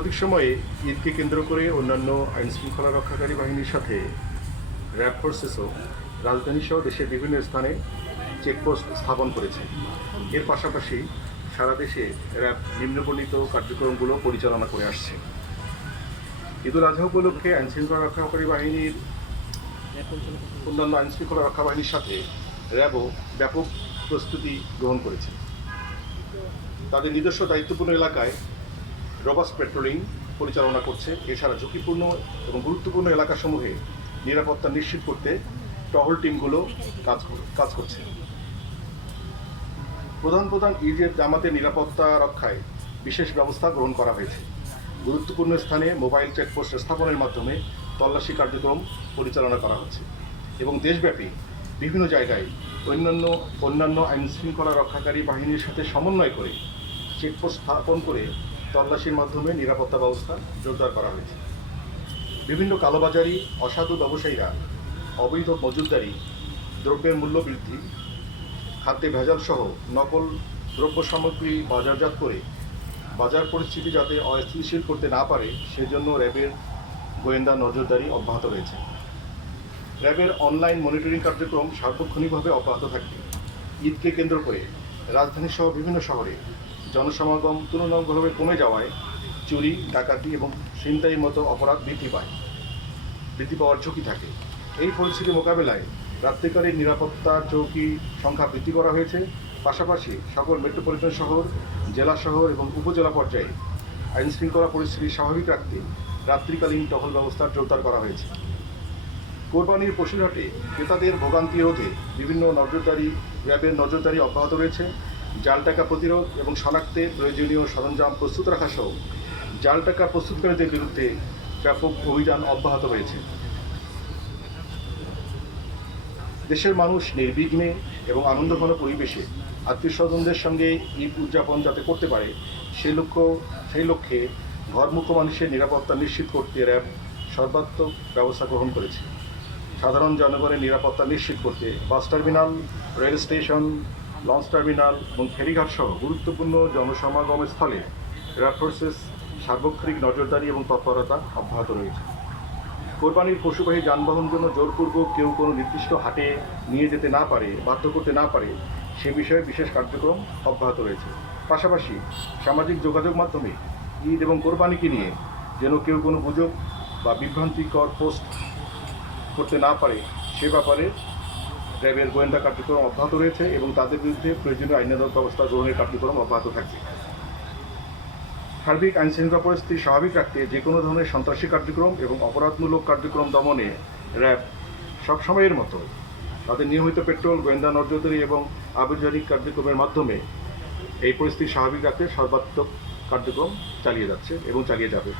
প্রতীক সময়ে ঈদকে কেন্দ্র করে অন্যান্য আইনশৃঙ্খলা রক্ষাকারী বাহিনীর সাথে র্যাব ফোর্সেসও রাজধানী সহ দেশের বিভিন্ন স্থানে চেকপোস্ট স্থাপন করেছে। এর পাশাপাশি সারা দেশে র্যাব নিম্নবর্ণিত কার্যক্রমগুলো পরিচালনা করে আসছে। ঈদুল আজহা উপলক্ষে আইনশৃঙ্খলা রক্ষাকারী বাহিনীর অন্যান্য আইনশৃঙ্খলা রক্ষা বাহিনীর সাথে র্যাবও ব্যাপক প্রস্তুতি গ্রহণ করেছে। তাদের নিজস্ব দায়িত্বপূর্ণ এলাকায় রোবাস্ট পেট্রোলিং পরিচালনা করছে। এছাড়া ঝুঁকিপূর্ণ এবং গুরুত্বপূর্ণ এলাকাসমূহে নিরাপত্তা নিশ্চিত করতে টহল টিমগুলো কাজ করছে। প্রধান ঈদের জামাতের নিরাপত্তা রক্ষায় বিশেষ ব্যবস্থা গ্রহণ করা হয়েছে। গুরুত্বপূর্ণ স্থানে মোবাইল চেকপোস্ট স্থাপনের মাধ্যমে তল্লাশি কার্যক্রম পরিচালনা করা হচ্ছে এবং দেশব্যাপী বিভিন্ন জায়গায় অন্যান্য আইনশৃঙ্খলা রক্ষাকারী বাহিনীর সাথে সমন্বয় করে চেকপোস্ট স্থাপন করে তল্লাশির মাধ্যমে নিরাপত্তা ব্যবস্থা জোরদার করা হয়েছে। বিভিন্ন কালোবাজারি, অসাধু ব্যবসায়ীরা অবৈধ মজুতদারি, দ্রব্যের মূল্য বৃদ্ধি, খাদ্যে ভেজাল সহ নকল দ্রব্য সামগ্রী বাজারজাত করে বাজার পরিস্থিতি যাতে অস্থিতিশীল করতে না পারে সেজন্য র্যাবের গোয়েন্দা নজরদারি অব্যাহত রয়েছে। র্যাবের অনলাইন মনিটরিং কার্যক্রম সার্বক্ষণিকভাবে অব্যাহত থাকবে। ঈদকে কেন্দ্র করে রাজধানী সহ বিভিন্ন শহরে জনসমাগম তুলনামূলকভাবে কমে যাওয়ায় চুরি, ডাকাতি এবং ছিনতাইয়ের মতো অপরাধ বৃদ্ধি পাওয়ার ঝুঁকি থাকে। এই পরিস্থিতি মোকাবেলায় রাত্রিকালীন নিরাপত্তা চৌকি সংখ্যা বৃদ্ধি করা হয়েছে। পাশাপাশি সকল মেট্রোপলিটন শহর, জেলা শহর এবং উপজেলা পর্যায়ে আইনশৃঙ্খলা পরিস্থিতি স্বাভাবিক রাখতে রাত্রিকালীন টহল ব্যবস্থা জোরদার করা হয়েছে। কোরবানির পশুর হাটে ক্রেতাদের ভোগান্তি রোধে বিভিন্ন র্যাবের নজরদারি অব্যাহত রয়েছে। জাল টাকা প্রতিরোধ এবং শনাক্তে প্রয়োজনীয় সরঞ্জাম প্রস্তুত রাখা সহ জাল টাকা প্রস্তুতকারীদের বিরুদ্ধে ব্যাপক অভিযান অব্যাহত রয়েছে। দেশের মানুষ নির্বিঘ্নে এবং আনন্দঘন পরিবেশে আত্মীয় স্বজনদের সঙ্গে ঈদ উদযাপন যাতে করতে পারে সেই লক্ষ্যে ঘরমুখো মানুষের নিরাপত্তা নিশ্চিত করতে র্যাব সর্বাত্মক ব্যবস্থা গ্রহণ করেছে। সাধারণ জনগণের নিরাপত্তা নিশ্চিত করতে bus terminal, rail station, launch terminal এবং ফেরিঘাট সহ গুরুত্বপূর্ণ জনসমাগম স্থলে র্যাব ফোর্সেস সার্বক্ষণিক নজরদারি এবং তৎপরতা অব্যাহত রয়েছে। কোরবানির পশুবাহী যানবাহন জন্য জোরপূর্বক কেউ কোনো নির্দিষ্ট হাটে নিয়ে যেতে না পারে, বাধ্য করতে না পারে সে বিষয়ে বিশেষ কার্যক্রম অব্যাহত রয়েছে। পাশাপাশি সামাজিক যোগাযোগ মাধ্যমে ঈদ এবং কোরবানিকে নিয়ে যেন কেউ কোনো গুজব বা বিভ্রান্তিকর পোস্ট করতে না পারে সে ব্যাপারে র্যাবের গোয়েন্দা কার্যক্রম অব্যাহত রয়েছে এবং তাদের বিরুদ্ধে প্রয়োজনীয় আইনানুগ ব্যবস্থা গ্রহণের কার্যক্রম অব্যাহত থাকবে। সার্বিক আইনশৃঙ্খলা পরিস্থিতি স্বাভাবিক রাখতে যে কোনো ধরনের সন্ত্রাসী কার্যক্রম এবং অপরাধমূলক কার্যক্রম দমনে র্যাব সবসময়ের মতো তাদের নিয়মিত পেট্রোল, গোয়েন্দা নজরদারি এবং আভিযানিক কার্যক্রমের মাধ্যমে এই পরিস্থিতি স্বাভাবিক রাখতে সর্বাত্মক কার্যক্রম চালিয়ে যাচ্ছে এবং চালিয়ে যাবে।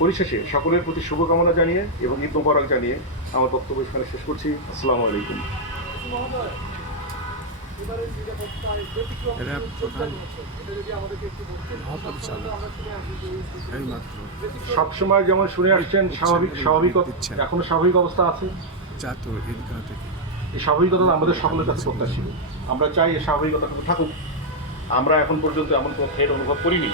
পরিশেষে সকলের প্রতি শুভকামনা জানিয়ে এবং ঈদ মোবারক জানিয়ে আমার বক্তব্য এখানে শেষ করছি। আসসালামু আলাইকুম। সবসময় যেমন শুনে আসছেন স্বাভাবিক এখনো স্বাভাবিক অবস্থা আছে। এই স্বাভাবিকতা আমাদের সকলের কাছে প্রত্যাশী। আমরা চাই এই স্বাভাবিকতা থাকুক। আমরা এখন পর্যন্ত এমন কোনো থ্রেট অনুভব করিনি।